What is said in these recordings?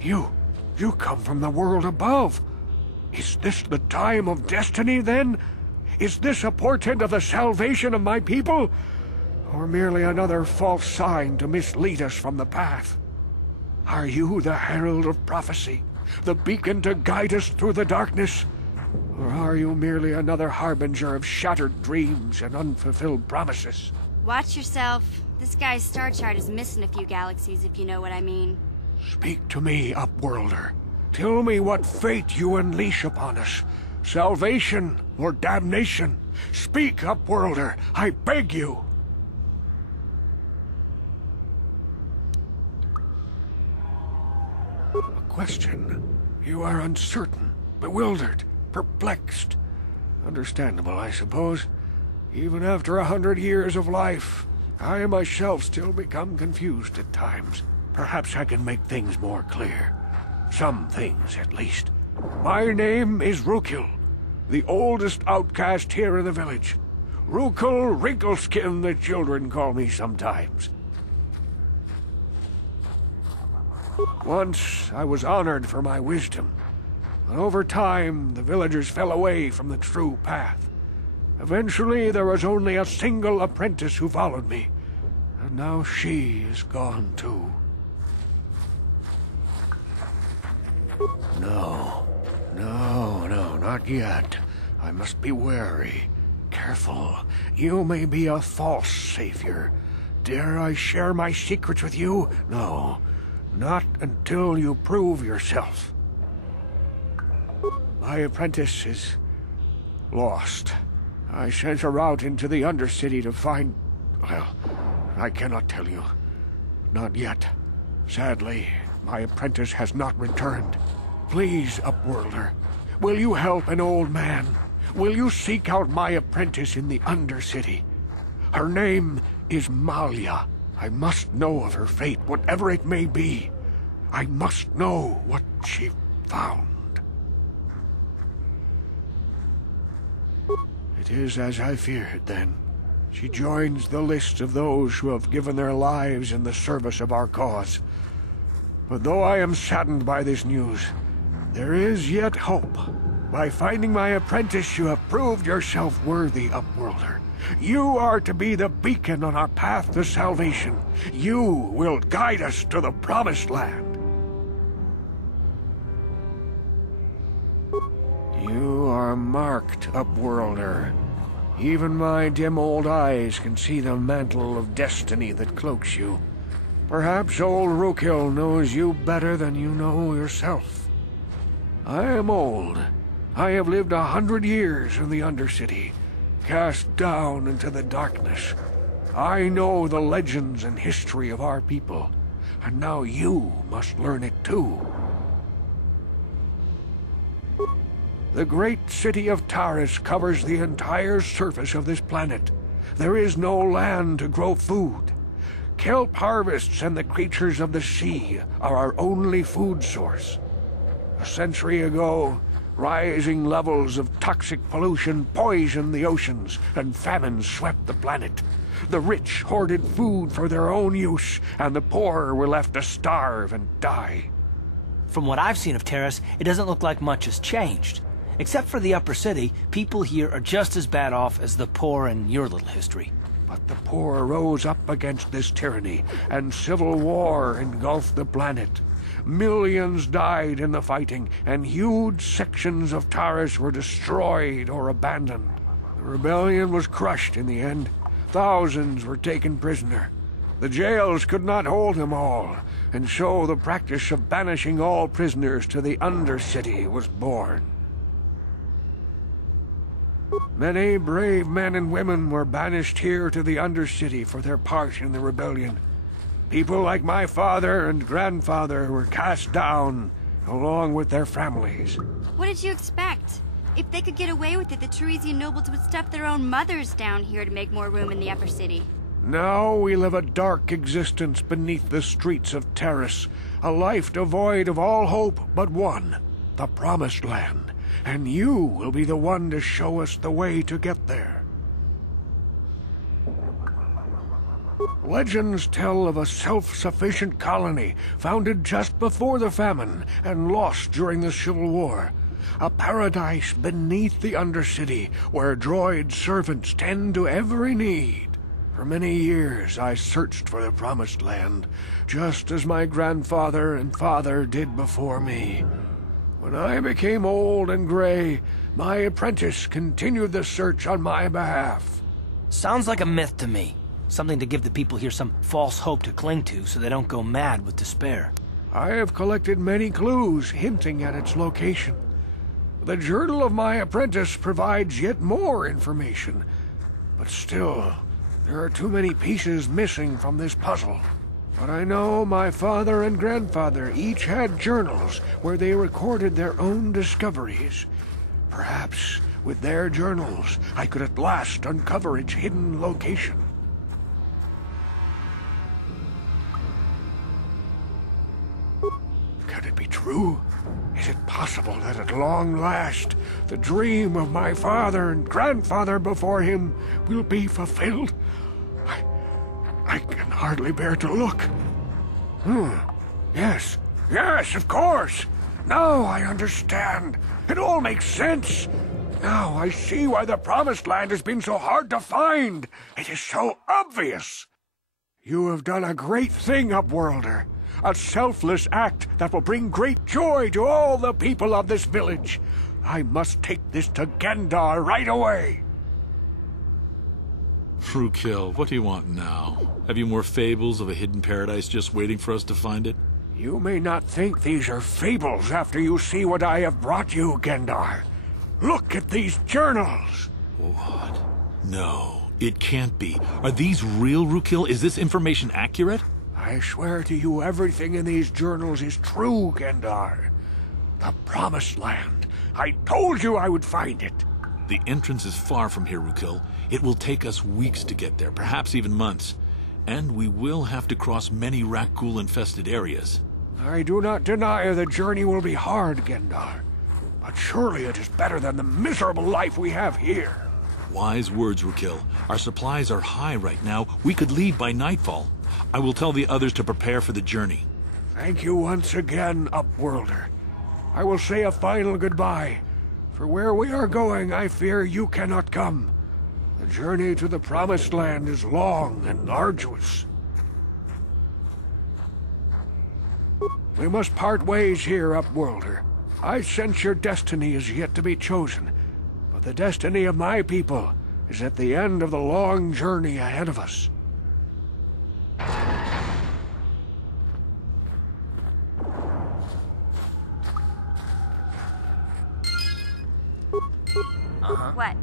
You come from the world above. Is this the time of destiny, then? Is this a portent of the salvation of my people? Or merely another false sign to mislead us from the path? Are you the herald of prophecy, the beacon to guide us through the darkness? Or are you merely another harbinger of shattered dreams and unfulfilled promises? Watch yourself. This guy's star chart is missing a few galaxies, if you know what I mean. Speak to me, Upworlder. Tell me what fate you unleash upon us. Salvation or damnation? Speak, Upworlder, I beg you! A question. You are uncertain, bewildered, perplexed. Understandable, I suppose. Even after 100 years of life, I myself still become confused at times. Perhaps I can make things more clear. Some things, at least. My name is Rukil, the oldest outcast here in the village. Rukil Wrinkleskin, the children call me sometimes. Once I was honored for my wisdom, but over time the villagers fell away from the true path. Eventually there was only a single apprentice who followed me, and now she is gone too. No, not yet. I must be wary, careful. You may be a false savior. Dare I share my secrets with you? No, not until you prove yourself. My apprentice is lost. I sent her out into the Undercity to find... well, I cannot tell you. Not yet. Sadly, my apprentice has not returned. Please, Upworlder, will you help an old man? Will you seek out my apprentice in the Undercity? Her name is Malia. I must know of her fate, whatever it may be. I must know what she found. It is as I feared, then. She joins the list of those who have given their lives in the service of our cause. But though I am saddened by this news, there is yet hope. By finding my apprentice, you have proved yourself worthy, Upworlder. You are to be the beacon on our path to salvation. You will guide us to the Promised Land. You are marked, Upworlder. Even my dim old eyes can see the mantle of destiny that cloaks you. Perhaps old Rukil knows you better than you know yourself. I am old. I have lived 100 years in the Undercity, cast down into the darkness. I know the legends and history of our people, and now you must learn it too. The great city of Taris covers the entire surface of this planet. There is no land to grow food. Kelp harvests and the creatures of the sea are our only food source. A century ago, rising levels of toxic pollution poisoned the oceans, and famine swept the planet. The rich hoarded food for their own use, and the poor were left to starve and die. From what I've seen of Taris, it doesn't look like much has changed. Except for the upper city, people here are just as bad off as the poor in your little history. But the poor rose up against this tyranny, and civil war engulfed the planet. Millions died in the fighting, and huge sections of Taris were destroyed or abandoned. The rebellion was crushed in the end. Thousands were taken prisoner. The jails could not hold them all, and so the practice of banishing all prisoners to the Undercity was born. Many brave men and women were banished here to the Undercity for their part in the rebellion. People like my father and grandfather were cast down, along with their families. What did you expect? If they could get away with it, the Teresian nobles would stuff their own mothers down here to make more room in the upper city. Now we live a dark existence beneath the streets of Taris, a life devoid of all hope but one, the Promised Land. And you will be the one to show us the way to get there. Legends tell of a self-sufficient colony founded just before the famine and lost during the Civil War. A paradise beneath the Undercity where droid servants tend to every need. For many years I searched for the Promised Land, just as my grandfather and father did before me. When I became old and gray, my apprentice continued the search on my behalf. Sounds like a myth to me. Something to give the people here some false hope to cling to so they don't go mad with despair. I have collected many clues hinting at its location. The journal of my apprentice provides yet more information, but still, there are too many pieces missing from this puzzle. But I know my father and grandfather each had journals where they recorded their own discoveries. Perhaps, with their journals, I could at last uncover its hidden location. Can it be true? Is it possible that at long last, the dream of my father and grandfather before him will be fulfilled? I can hardly bear to look. Yes, of course. Now I understand. It all makes sense. Now I see why the Promised Land has been so hard to find. It is so obvious. You have done a great thing, Upworlder. A selfless act that will bring great joy to all the people of this village. I must take this to Gendar right away. Rukil, what do you want now? Have you more fables of a hidden paradise just waiting for us to find it? You may not think these are fables after you see what I have brought you, Gendar. Look at these journals. What? No, it can't be. Are these real, Rukil? Is this information accurate? I swear to you everything in these journals is true, Gendar. The Promised Land. I told you I would find it. The entrance is far from here, Rukil. It will take us weeks to get there, perhaps even months. And we will have to cross many Rakghoul-infested areas. I do not deny the journey will be hard, Gendar. But surely it is better than the miserable life we have here. Wise words, Rukil. Our supplies are high right now. We could leave by nightfall. I will tell the others to prepare for the journey. Thank you once again, Upworlder. I will say a final goodbye. For where we are going, I fear you cannot come. The journey to the Promised Land is long and arduous. We must part ways here, Upworlder. I sense your destiny is yet to be chosen, but the destiny of my people is at the end of the long journey ahead of us. What?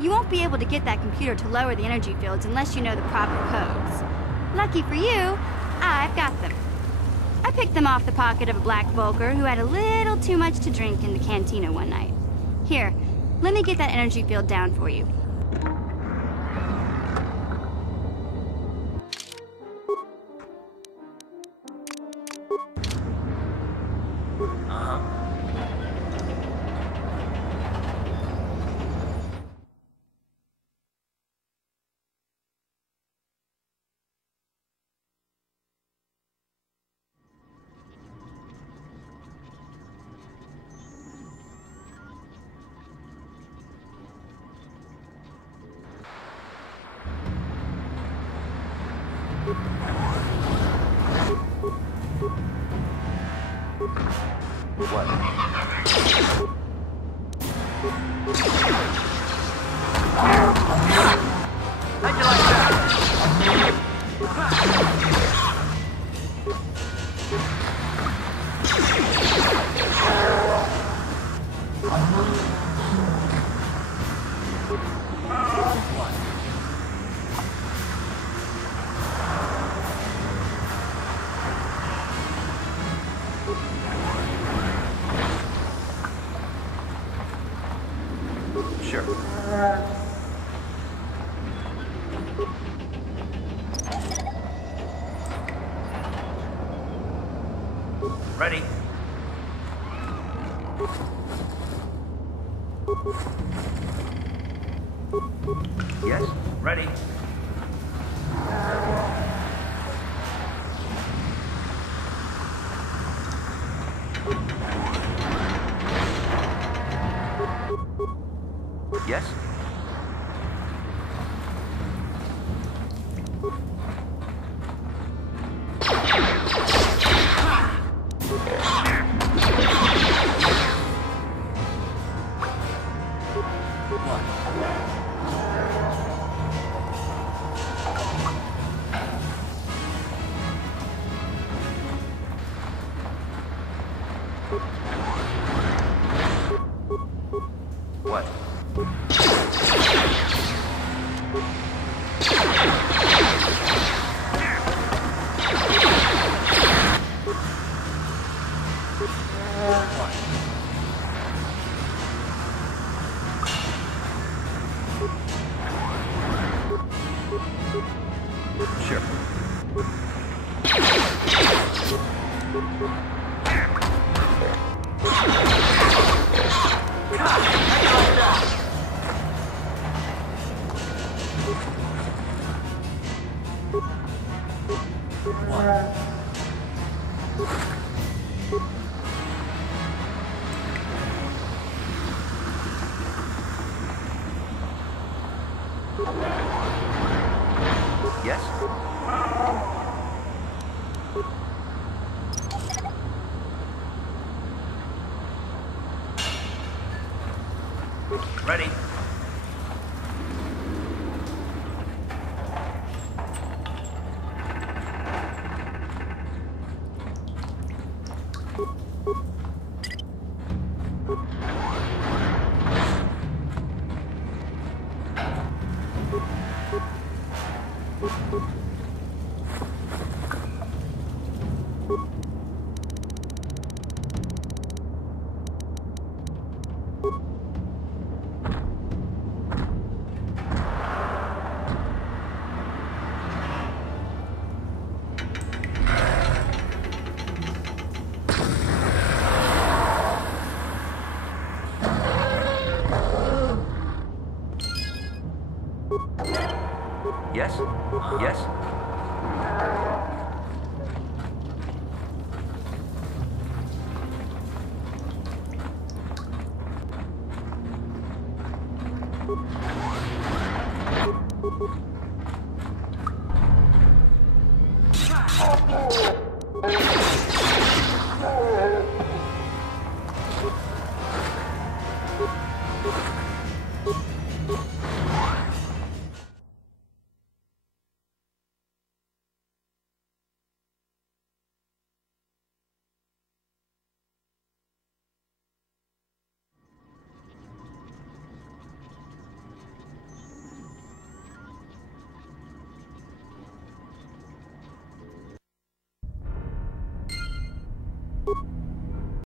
You won't be able to get that computer to lower the energy fields unless you know the proper codes. Lucky for you, I've got them. I picked them off the pocket of a black Vulkar who had a little too much to drink in the cantina one night. Here, let me get that energy field down for you. Ready. Yes, ready. Yes. What? Sure. Yes? Ready. Yes? Yes?